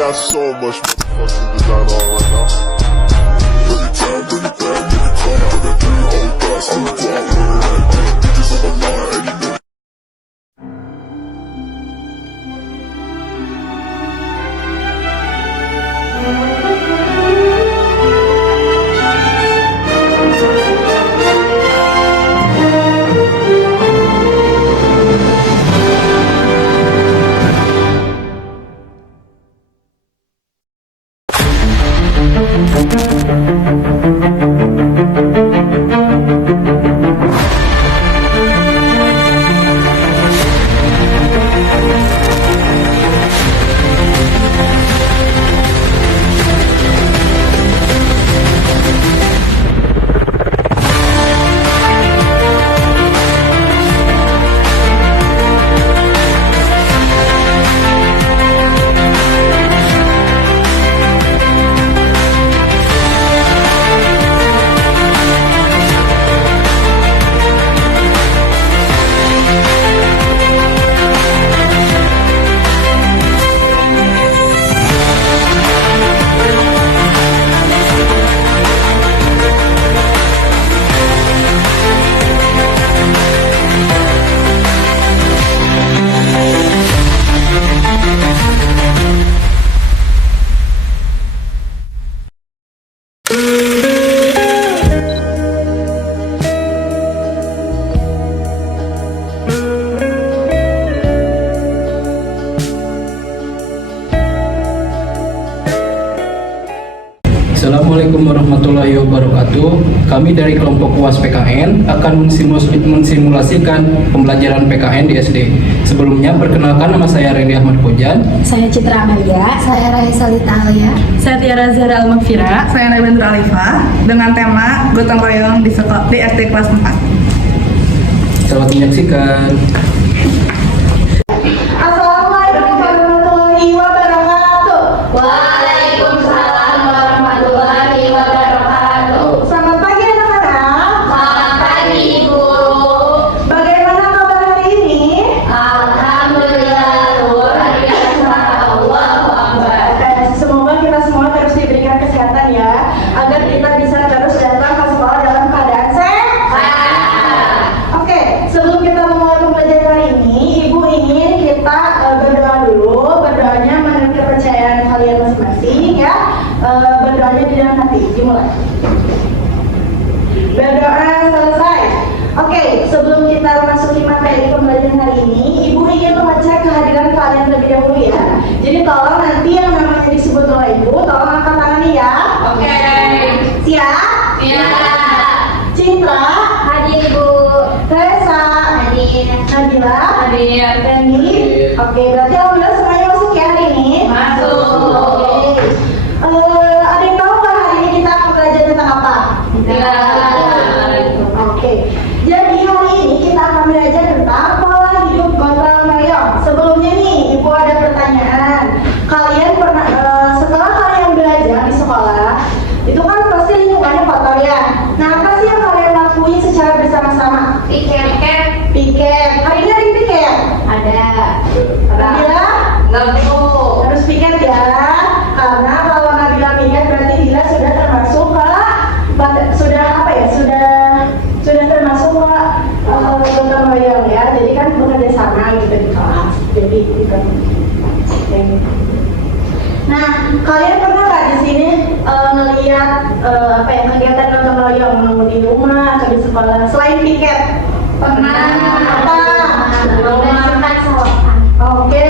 got so much motherfucking design on right now. Bring it down, bring it down, make it come out. I got 3 whole thoughts on the block, bitches on my line, and you know. Assalamualaikum warahmatullahi wabarakatuh. Kami dari kelompok UAS PKN akan mensimulasikan pembelajaran PKN di SD. Sebelumnya, perkenalkan, nama saya Randy Ahmad Kojan. Saya Citra Amalia. Saya Raisa Lita Alia. Saya Tiara Zahra Al-Makfira. Saya Naibendra Alifah. Dengan tema gotong royong di SD kelas 4. Selamat menyaksikan. Assalamualaikum warahmatullahi wabarakatuh. Waalaikumsalam warahmatullahi wabarakatuh. Selamat pagi anak-anak. Selamat pagi guru. Bagaimana kabar hari ini? Alhamdulillah luar biasa. Allahu Akbar. Semoga kita semua terus diberikan kesehatan ya, agar kita bisa terus datang ke sekolah dalam keadaan sehat. Oke, sebelum kita memulai pembelajaran hari ini, Ibu ingin kita berdoa dulu. Berdoanya menurut kepercayaan kalian masing-masing ya. Berdoanya di dalam hati. Dimulai. Berdoa selesai. Oke, sebelum kita memasuki materi pembelajaran hari ini, Ibu ingin mengecek kehadiran kalian terlebih dahulu ya. Jadi tolong nanti yang namanya disebut oleh Ibu, tolong angkat tangannya ya. Oke. Siap? Siap. Citra? Hadir Bu. Resa? Hadir. Nabila? Hadir. Randy? Oke, berarti alhamdulillah semuanya masuk ya hari ini? Masuk. Oke. Ada yang tahu nggak hari ini kita akan belajar tentang apa? Oke. Jadi hari ini kita akan belajar tentang pola hidup gotong royong. Sebelumnya nih, Ibu ada pertanyaan. Kalian pernah setelah kalian belajar di sekolah, itu kan pasti lingkungannya kotor ya. Nah, apa sih yang kalian lakuin secara bersama-sama? Piket. Hari ini ada piket? Ada. Nabila? Harus piket ya. Karena kalau Nabila piket berarti Dila sudah termasuk sudah termasuk gotong royong ya. Jadi kan bekerja sama gitu di kelas. Jadi gitu. Nah, kalian pernah nggak di sini melihat kegiatan gotong royong mau di rumah atau di sekolah selain piket? Pernah. Apa? Oke.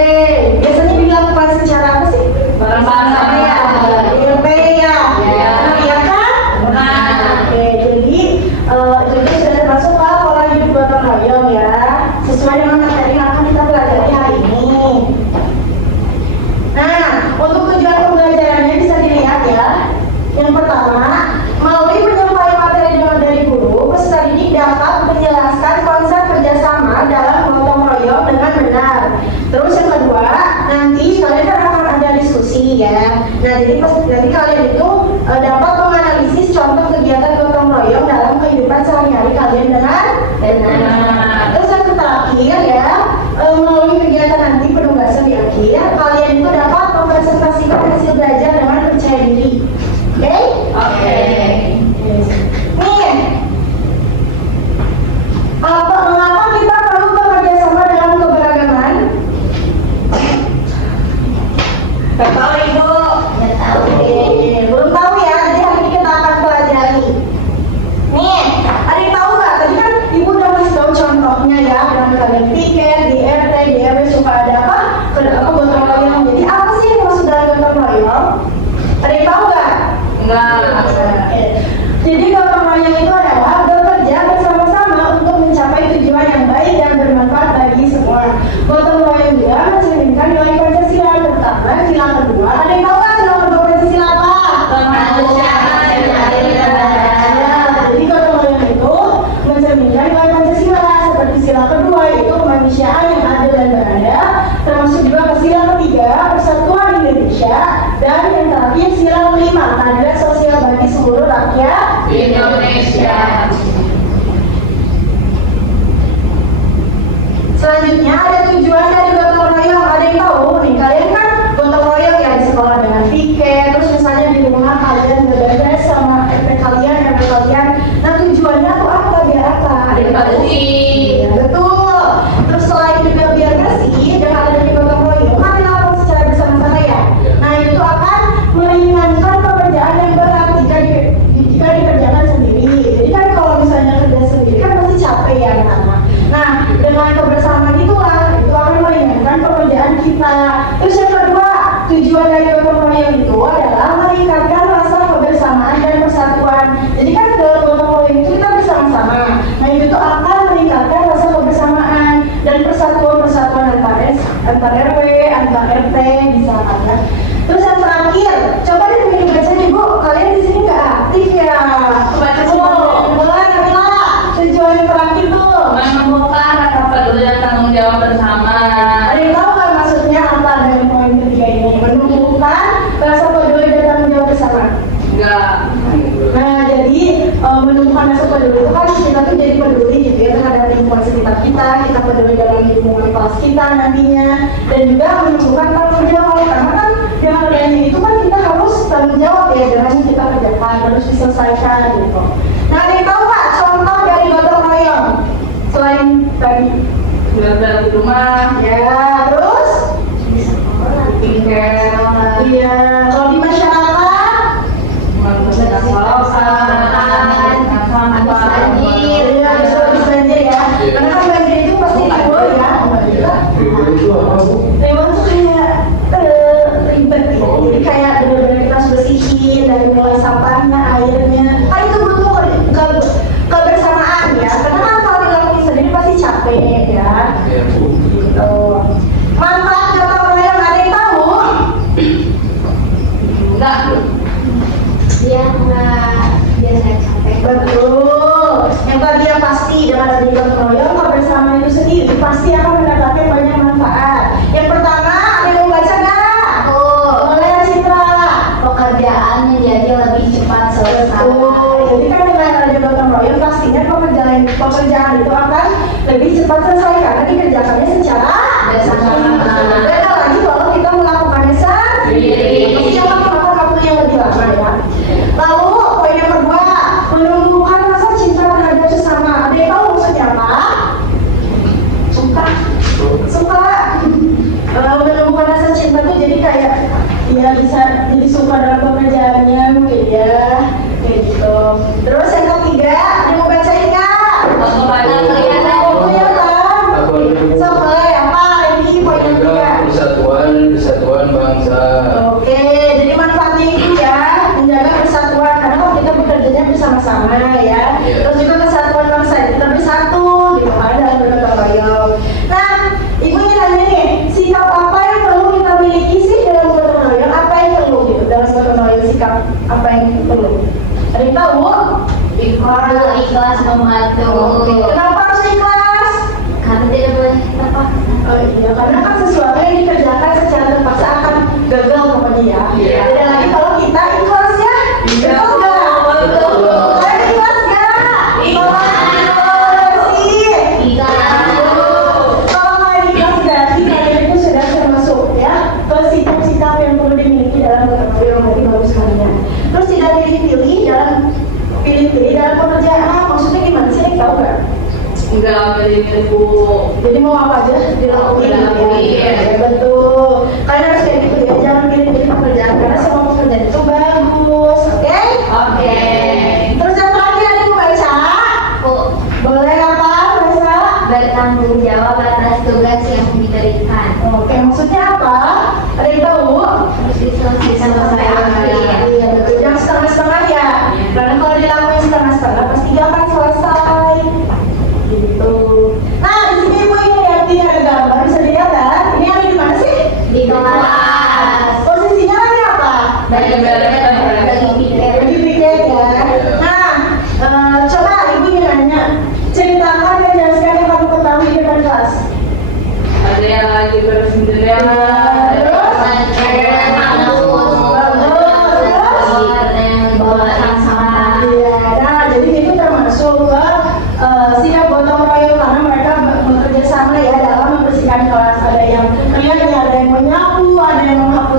Biasanya dilakukan secara apa sih? Bareng-bareng ya. IMP ya. Iya kan? Benar. Oke. Jadi itu sudah termasuk pola hidup gotong royong ya. Sesuai dengan materi yang akan kita pelajari hari ini. Nah, untuk tujuan pembelajarannya bisa dilihat ya. Yang pertama, melalui penyampaian materi dari guru, peserta didik dapat menjelaskan konsep kerjasama dalam gotong royong dengan benar. Terus yang kedua, nanti kalian akan ada diskusi ya. Nah, jadi nanti kalian itu dapat menganalisis contoh kegiatan gotong royong dalam kehidupan sehari-hari kalian dengan benar. Terus yang terakhir ya, melalui kegiatan nanti penugasan di akhir, kalian itu dapat mempresentasikan Jadi gotong royong itu adalah bekerja bersama-sama untuk mencapai tujuan yang baik dan bermanfaat bagi semua. Gotong royong juga mencerminkan nilai Pancasila, terutama sila kedua. Ada yang tahu kan sila kedua Pancasila apa? Kemanusiaan dan adil dan beradab. Jadi gotong royong itu mencerminkan nilai Pancasila seperti sila kedua yaitu kemanusiaan yang adil dan beradab, termasuk juga ke sila ketiga persatuan Indonesia, dan yang terakhir sila kelima keadilan sosial bagi seluruh rakyat Indonesia. Selanjutnya ada tujuan dari gotong royong. Ada yang tahu nih? Kalian kan gotong royong ya di sekolah dengan piket, terus misalnya di rumah kalian beres sama RP kalian, RP kalian. Nah tujuannya tuh apa? Biar apa? Ada yang tahu? Iya betul. Terus selain juga biar bersih, dengan adanya gotong royong kan dilakukan secara bersama-sama ya. Nah itu akan meringankan pekerjaan yang berat jika dikerjakan sendiri. Jadi kan kalau misalnya kerja sendiri kan pasti capek ya anak-anak. Nah dengan kebersamaan itulah itu akan meringankan pekerjaan kita. Terus yang kedua, tujuan dari gotong royong itu adalah meningkatkan rasa kebersamaan dan persatuan. Jadi kan dalam gotong royong itu kita bersama-sama. Nah itu tuh akan meningkatkan rasa kebersamaan dan persatuan antar RW, antar RT bisa kan ya. Terus yang terakhir, coba deh mungkin baca nih Bu, kalian di sini nggak aktif ya? Baca boleh tujuan yang terakhir tuh Menemukan rasa peduli dan tanggung jawab bersama. ada yang tahu kan maksudnya apa dari poin ketiga ini? Menumbuhkan rasa peduli dan tanggung jawab bersama. Enggak. Nah jadi menumbuhkan rasa peduli itu kan kita tuh jadi peduli gitu ya terhadap lingkungan sekitar kita peduli dalam lingkungan kelas kita nantinya, dan juga menumbuhkan tanggung jawab karena kan dengan adanya itu kan kita harus tanggung jawab ya dengan yang kita kerjakan harus diselesaikan gitu. Nah ada yang tahu Pak contoh dari gotong royong selain tadi? Belajar di rumah. Ya terus? Piket. Iya kalau di masyarakat? Iya bisa habis banjir ya. Karena kan banjir itu pasti ribet ya. Ribet itu apa Bu? Ribet tuh kayak ribet gitu. Jadi kayak benar-benar kita harus bersihin dari mulai sampahnya, airnya. Kan itu butuh kebersamaan ya. Karena kan kalau dilakuin sendiri pasti capek ya. Iya Bu. Gitu. Manfaat gotong royong ada yang tahu? Enggak. Dia nggak capek. Betul. Yang tadi yang pasti dengan adanya gotong royong kebersamaan itu sendiri pasti akan mendapatkan banyak manfaat. Yang pertama ada yang baca nggak? Boleh Citra. Pekerjaan menjadi lebih cepat selesai. Betul. Jadi kan dengan adanya gotong royong pastinya pekerjaan itu akan lebih cepat selesai karena dikerjakannya secara Bersama-sama. Beda lagi kalau kita melakukannya sendiri. Pasti akan memakan waktu yang lebih lama ya. Lalu poin yang kedua, menumbuhkan rasa cinta terhadap sesama. Ada yang tahu maksudnya apa? Suka. Menumbuhkan rasa cinta tuh jadi kayak dia bisa jadi suka dalam pekerjaannya mungkin ya kayak gitu. Terus yang ketiga, ada mau bacain nggak? Kepada kelihatan. Sampai apa? Ini poin yang ketiga. Persatuan bangsa. Oke, jadi manfaatnya itu ya menjaga persatuan karena kalau kita bekerjanya bersama-sama ya. Terus juga kesatuan bangsa kita bersatu gitu kan dalam bergotong royong. Nah, ibu ingin nanya nih, sikap apa yang perlu kita miliki sih dalam gotong royong? Apa yang perlu gitu dalam gotong royong? Sikap apa yang perlu? Ada yang tahu? Ikhlas membantu. Oke, kenapa harus ikhlas? Karena tidak boleh terpaksa. Oh iya, karena kan sesuatu yang dikerjakan secara terpaksa akan gagal pokoknya ya. Iya. Beda lagi kalau kita ikhlas ya. Betul nggak? Betul. Kalian ikhlas nggak? Ikhlas sih. Kalau kalian ikhlas berarti kalian itu sudah termasuk ya ke sikap-sikap yang perlu dimiliki dalam gotong royong dari bagus kalian. Terus tidak pilih-pilih dalam pekerjaan. Maksudnya gimana sih? Yang tahu nggak? Enggak pilih Bu. Jadi mau apa aja dilakuin Dilakuin. ya, betul. Kalian harus kayak gitu ya, jangan pilih-pilih pekerjaan karena semua pekerjaan itu bagus, oke? Oke. Terus yang terakhir ada yang mau baca? Bu, Boleh apa baca? bertanggung jawab atas tugas yang diberikan. Oke, maksudnya apa? Ada yang tahu? Harus diselesaikan sampai akhir. Iya betul. Yang setengah-setengah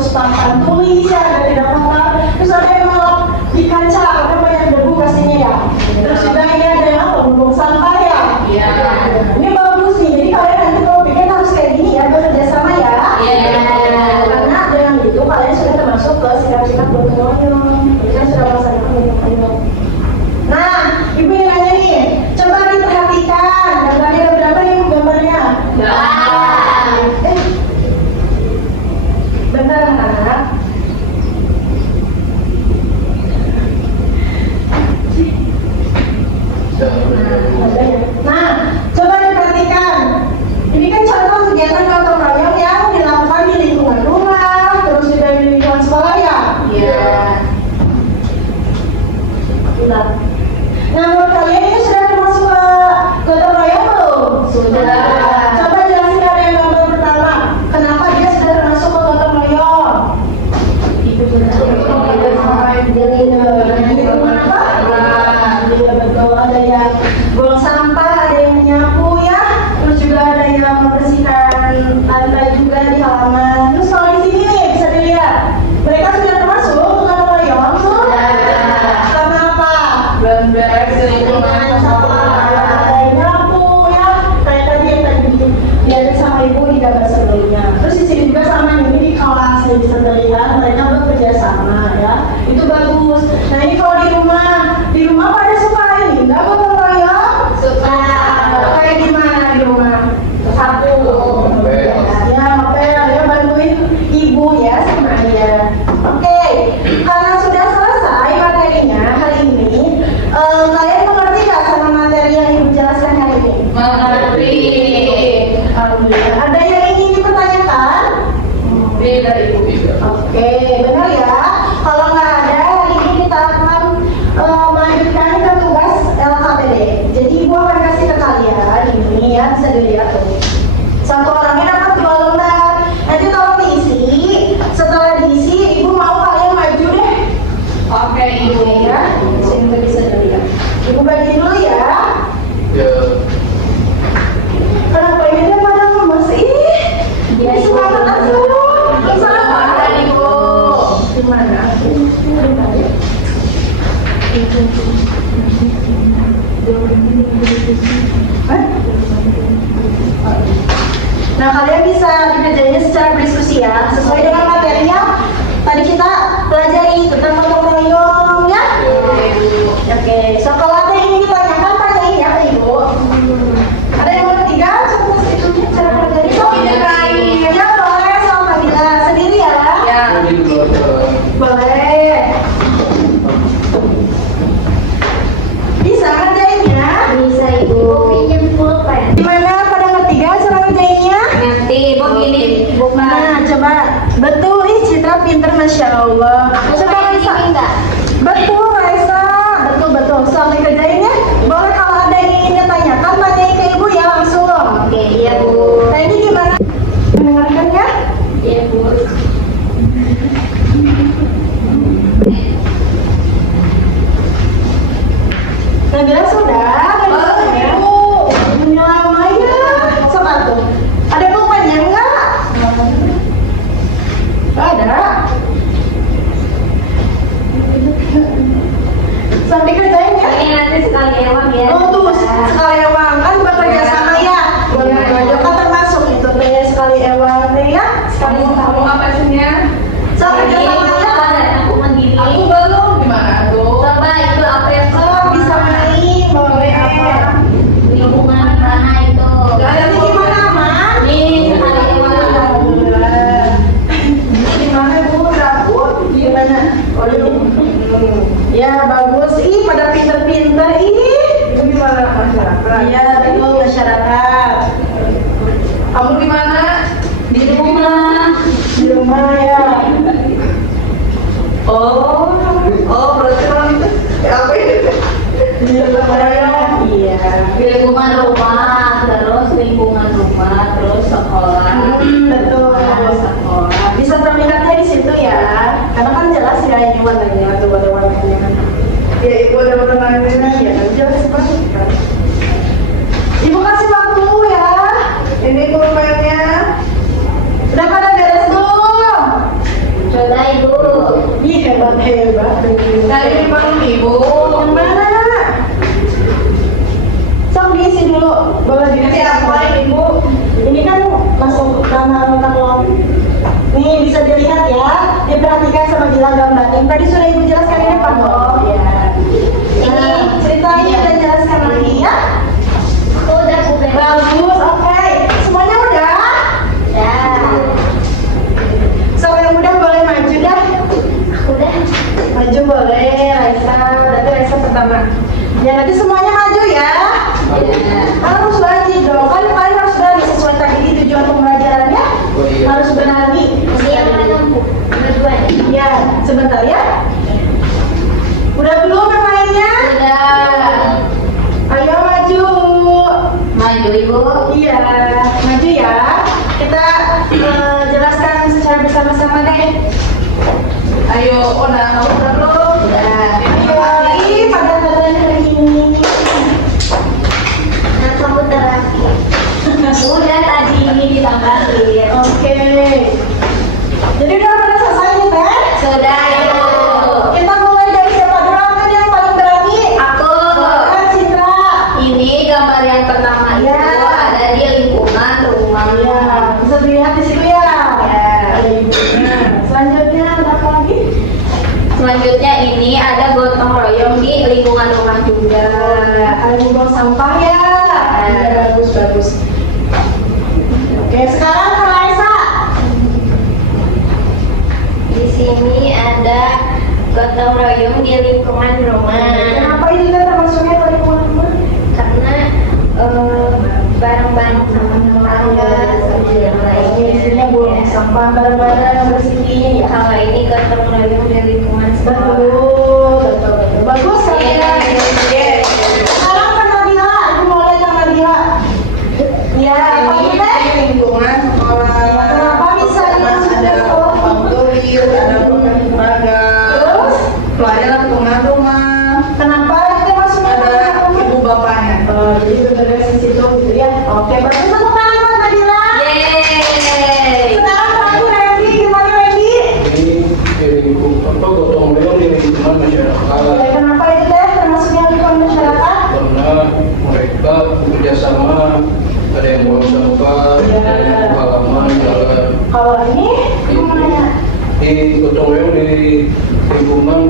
terus papan tulis ya, ada tidak kotor, terus ada yang mau di kaca, ada banyak debu pastinya ya. Terus juga ini ada yang apa, buang sampah ya. Ini bagus nih, jadi kalian nanti kalau bikin harus kayak gini ya, bekerja sama ya. Karena dengan itu kalian sudah termasuk ke sikap-sikap gotong royong. Jadi kan sudah melaksanakan gotong royong. Nah, ibu yang nanya nih, coba diperhatikan. Gambarnya ada berapa nih gambarnya? Bentar anak. Nah, coba diperhatikan. Ini kan contoh kegiatan gotong royong yang dilakukan di lingkungan rumah, terus juga di lingkungan sekolah ya. Nah, menurut kalian ini sudah termasuk ke gotong royong belum? Sudah. Coba jelasin dari yang gambar pertama. Kenapa dia sudah termasuk ke gotong royong? Itu Iya betul. Ada yang buang sampah, ada yang menyapu ya. Terus juga ada yang membersihkan lantai juga di halaman. Terus kalau di sini nih bisa dilihat, mereka sudah termasuk ke gotong royong. Karena apa? Ada yang nyapu ya, kayak tadi yang diajak sama ibu di gambar sebelumnya. Terus di sini juga sama ini di kelas yang bisa terlihat mereka bekerja sama ya, itu bagus. Nah ini kalau di rumah pada suka ini nggak gotong royong? Suka. Kayak gimana di rumah? Sapu. Ya ngepel ya, bantuin ibu ya sama ayah. Oke, karena sudah selesai materinya hari ini, kalian mengerti nggak sama materi yang ibu jelaskan hari ini? Mengerti. Alhamdulillah. Ada yang ingin dipertanyakan? Tidak, Ibu. Oke, benar ya. Kalau nggak ada, hari ini kita akan melanjutkan ke tugas LKPD. Jadi ibu akan kasih ke kalian ini ya, bisa dilihat tuh. Satu orangnya dapat 2 lembar. Nanti tolong diisi. Setelah diisi, ibu mau kalian maju deh. Oke, Ibu. Ini ya, sini bisa dilihat. Ibu bagi dulu ya. Kenapa ini tuh pada lemes? Ini semangat aku. Semangat ibu. Gimana? Nah kalian bisa dikerjainnya secara berdiskusi ya, sesuai dengan materinya tadi kita pelajari tentang gotong royong ya. Oke, so kalau ada yang ingin ditanyakan tanyain ya ke ibu. Ada yang mau ketiga? Coba itu cara pelajari. Ya boleh, sama Fadila sendiri ya. Boleh. Bisa ngerjainnya? Bisa Ibu. Pinjam pulpen. Gimana pada ketiga cara ngerjainnya? Ngerti, Ibu gini. Nah, coba betul, Citra pinter Masya Allah. Coba Raisa. Enggak. Betul Raisa. Betul. Sampai kerjainnya. Boleh kalau ada yang ingin ditanyakan, tanyain ke ibu ya langsung. Oke, iya Bu. Nah ini gimana? Mendengarkan ya? Iya Bu. Nabila sudah? Ibu. Lama ya. Coba tuh. Ada pulpennya enggak? Ada. Sampai kerjain ya? Ini nanti sekali ewang ya. Oh tuh sekali ewang kan bekerja sama ya. Kan termasuk itu tuh ya sekali ewang tuh ya. Sekali Kamu apa isinya? sampai kerja sama ya. Aku mandiri. Aku belum. Gimana tuh? Coba itu apa yang Oh bisa main, boleh apa? lingkungan mana itu? Jadi gimana aman? Ini sekali ewang. Alhamdulillah. Gimana Bu? Dapur? Gimana? Oh ya bagus. Ih pada pinter-pinter. Ih. Gimana masyarakat? Iya betul masyarakat. Kamu di mana? Di rumah. Di rumah ya. Oh, berarti orang itu apa ini? Di rumah ya. Iya. Di lingkungan rumah, terus lingkungan rumah, terus sekolah. Betul. Sekolah. Bisa terlihatnya di situ ya. Karena kan jelas ya ini warnanya atau warna-warnanya kan. Ya, Ibu ada pertanyaannya. Iya kan jelas banget kan. Ibu kasih waktu ya. Ini pulpennya. Udah pada beres belum? sebentar ya. Udah belum yang lainnya? Sudah. Ayo maju. Maju Ibu. Iya, maju ya. Kita jelaskan secara bersama-sama deh. Ayo, udah belum? Sudah. Ayo, ini pada kalian hari ini. Nah, komputer lagi. Udah tadi ini ditambahin. Oke. Jadi udah pada selesai nih, Teh? Sudah Ibu. Kita mulai dari siapa dulu? Kan yang paling berani? Aku. Silakan, Citra. Ini gambar yang pertama Ya. itu ada di lingkungan rumah. Ya, bisa dilihat di situ ya. Ya. Ada ibunya. Selanjutnya ada apa lagi? Selanjutnya ini ada gotong royong di lingkungan rumah juga. Ada buang sampah ya. Iya, bagus. Oke, sekarang Kak Raisa. Di sini ada gotong royong di lingkungan rumah. Kenapa ini kita termasuknya ke lingkungan rumah? Karena bareng-bareng sama tetangga sama yang Oke, di sini lainnya. buang sampah bareng-bareng bersih. Kalau ini gotong royong di lingkungan sekolah. Betul. Bagus kalian. Iya. Sekarang Kak Nabila, aku mau lihat Kak Nabila. Ya, apa itu Teh? Lingkungan sekolah. Kenapa bisa ini Ada laboratorium, ada olahraga. Terus? Ada lingkungan rumah. Kenapa kita masuk ke Ada lingkungan rumah? ibu bapaknya. Jadi benar-benar di situ gitu ya. Oke, berarti tepuk tangan buat Nabila. Yeay. Sekarang terakhir Randy, gimana Randy? Ini gotong royong di lingkungan masyarakat. Oke, kenapa itu Teh termasuknya lingkungan masyarakat? Karena mereka bekerja sama, ada yang buang sampah, ada yang halaman, jalan. Kalau ini gimana? Di gotong royong di lingkungan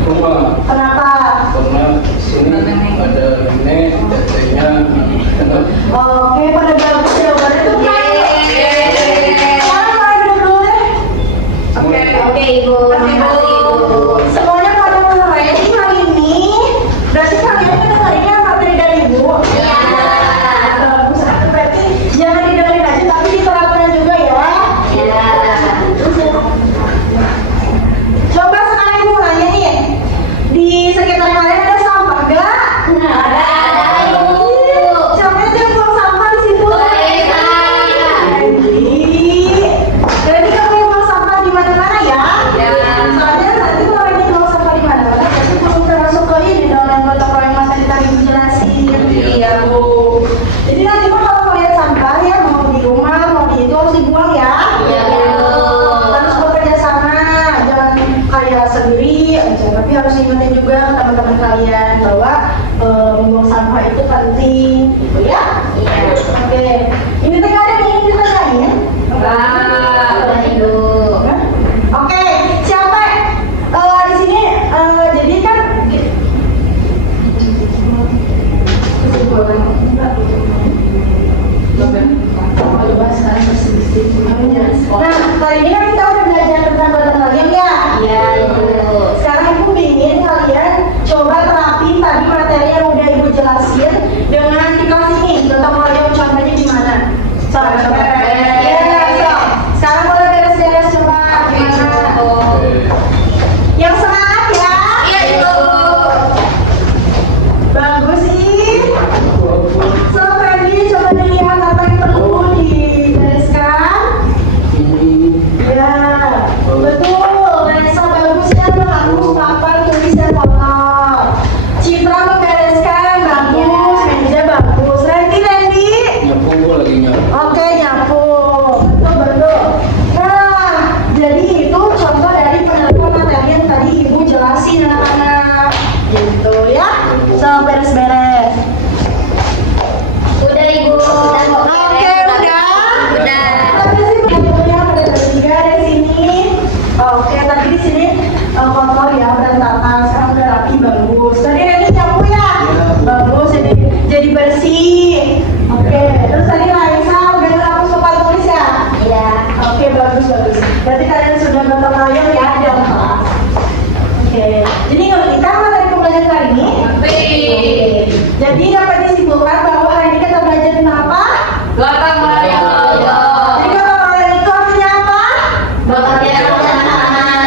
rumah. Kenapa? Karena sini ada nenek, tetehnya, anak. Oke, pada bagus jawabannya tuh kan. Yeay. Sekarang mulai dulu deh. Oke Ibu. Terima kasih Ibu. Semuanya pada keren hari ini. Berarti kalian dengerinnya materi dari Ibu. Iya. Bagus. Berarti jangan didengerin aja, tapi diterapkan juga ya. Ya. Coba sekarang Ibu nanya nih, di sekitar kalian ada sampah nggak? Ada Ibu. Siapa yang buang sampah di situ? Raisa. Jadi kamu yang buang sampah di mana-mana ya? Ya. Soalnya nanti kalau ini buang sampah di mana-mana, nanti belum termasuk ke ini dong yang gotong royong yang tadi Ibu jelasin. Iya Bu. Jadi nanti mah kalau melihat sampah ya mau di rumah mau di itu harus dibuang ya. Iya. Harus bekerja sama, jangan kayak sendiri aja. Tapi harus ingetin juga ke teman-teman kalian bahwa membuang sampah itu penting, gitu ya. Iya. Oke, ini teh ada yang ingin ditanyain? Wah, Ibu. Oke, siapa di sini? Jadi kan nah, kali ini kan kita udah belajar tentang gotong royong ya. Iya Ibu. Sekarang Ibu ingin kalian coba terapin tadi materi yang udah Ibu jelasin dengan di kelas ini. Gotong royong contohnya gimana? Coba. Ya, so. Sekarang boleh beres-beres coba gimana? Yang semangat ya. Iya Ibu. Bagus sih. So, Freddy coba dilihat apa yang perlu dibereskan. Ya, betul. Raisa bagus ya, bagus papan tulis dan foto. Citra membereskan bagus, meja bagus. Randy. Nyapu lagi nyapu. Oke, nyapu. Betul. Nah, jadi itu contoh dari penerapan materi yang tadi Ibu jelasin anak-anak. Gitu ya. So, beres-beres. Udah Ibu. Oke, udah. Udah. Tapi sih bentuknya pada bertiga dari sini. Oke, tadi di sini kotor ya, berantakan. Sekarang udah rapi, bagus. Tadi Reni nyapu ya, bagus. Jadi bersih. Oke, terus tadi Raisa udah hapus papan tulis ya. Iya. Oke, bagus. Berarti kalian sudah gotong royong ya di dalam kelas. Oke, jadi ngerti kan materi pembelajaran kali ini? Oke. Jadi dapat disimpulkan bahwa hari ini kita belajar tentang apa? Gotong royong. Jadi gotong royong itu artinya apa? Bekerja sama.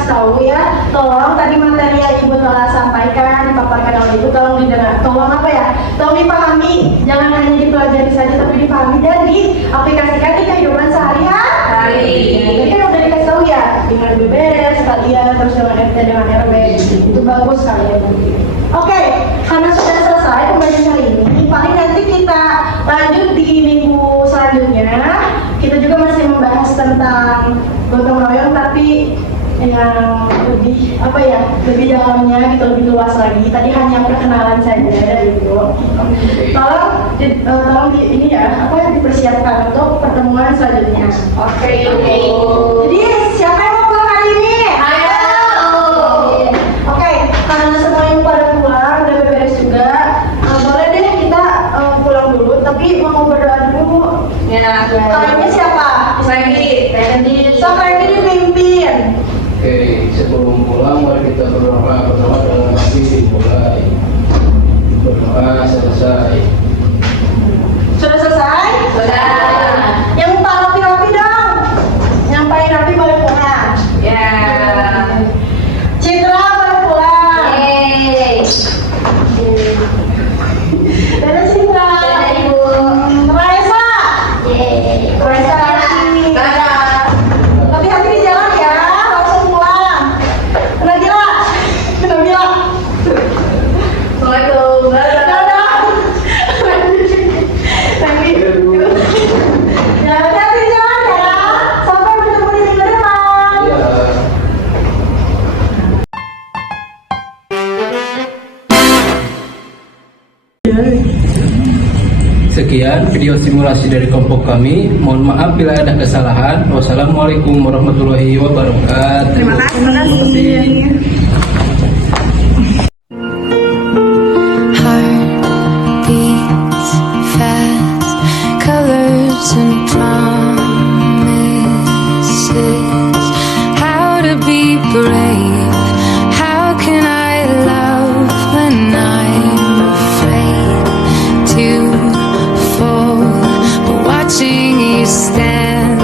kasih tahu ya, tolong tadi materi yang ibu telah sampaikan, dipaparkan oleh ibu, tolong didengar, tolong apa ya, tolong dipahami, jangan hanya dipelajari saja tapi dipahami dan diaplikasikan di kehidupan sehari-hari. Jadi kan udah dikasih tahu ya, dengan BBRS sekalian, terus dengan RT dengan RW, itu bagus kalian nanti. Oke, karena sudah selesai pembelajaran hari ini, paling nanti kita lanjut di minggu selanjutnya. Kita juga masih membahas tentang gotong royong, tapi yang lebih apa ya, lebih dalamnya gitu, lebih luas lagi. Tadi hanya perkenalan saja gitu. Tolong ini ya, apa dipersiapkan untuk pertemuan selanjutnya. Oke. Jadi siapa yang mau pulang hari ini? Ayo. Oke, karena semua yang pada pulang udah beres juga, boleh deh kita pulang dulu. Tapi mau berdoa dulu. Ya. Kalian siapa? Randy. So Randy dipimpin. Oke, sebelum pulang mari kita berdoa bersama dalam hati dimulai. Berdoa selesai. Sudah selesai? Sudah. Yang tak rapi-rapi dong. Yang paling rapi boleh pulang. Ya. Citra boleh pulang. Yeay. Dadah Citra. Dadah Ibu. Raisa. Yeay. Raisa. Dadah. Hati-hati di jalan ya. Langsung pulang. Nabila. Nabila. Assalamualaikum. Dadah. Nanti. Ya, hati-hati di jalan ya. Sampai bertemu di minggu depan. Iya. Sekian video simulasi dari kelompok kami. Mohon maaf bila ada kesalahan. Wassalamualaikum warahmatullahi wabarakatuh. Terima kasih. Heart beats fast, colors and promises. How to be brave? How can I love when I'm afraid to fall? But watching you stand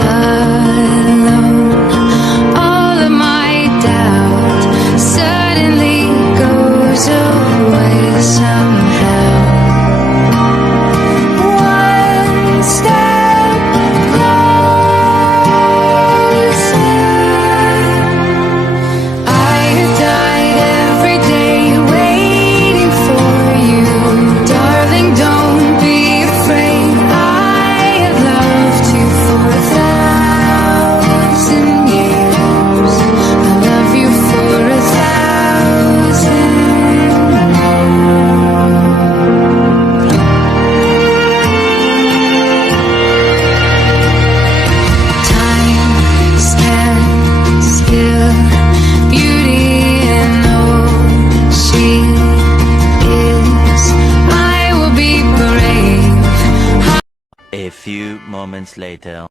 alone, all of my doubt suddenly goes away somehow. One step closer. I have died every day waiting for you, darling. Don't be afraid. I have loved you for 1,000 years. I love you for 1,000 Time stands still, beauty and all she is. I will be brave. A few moments later.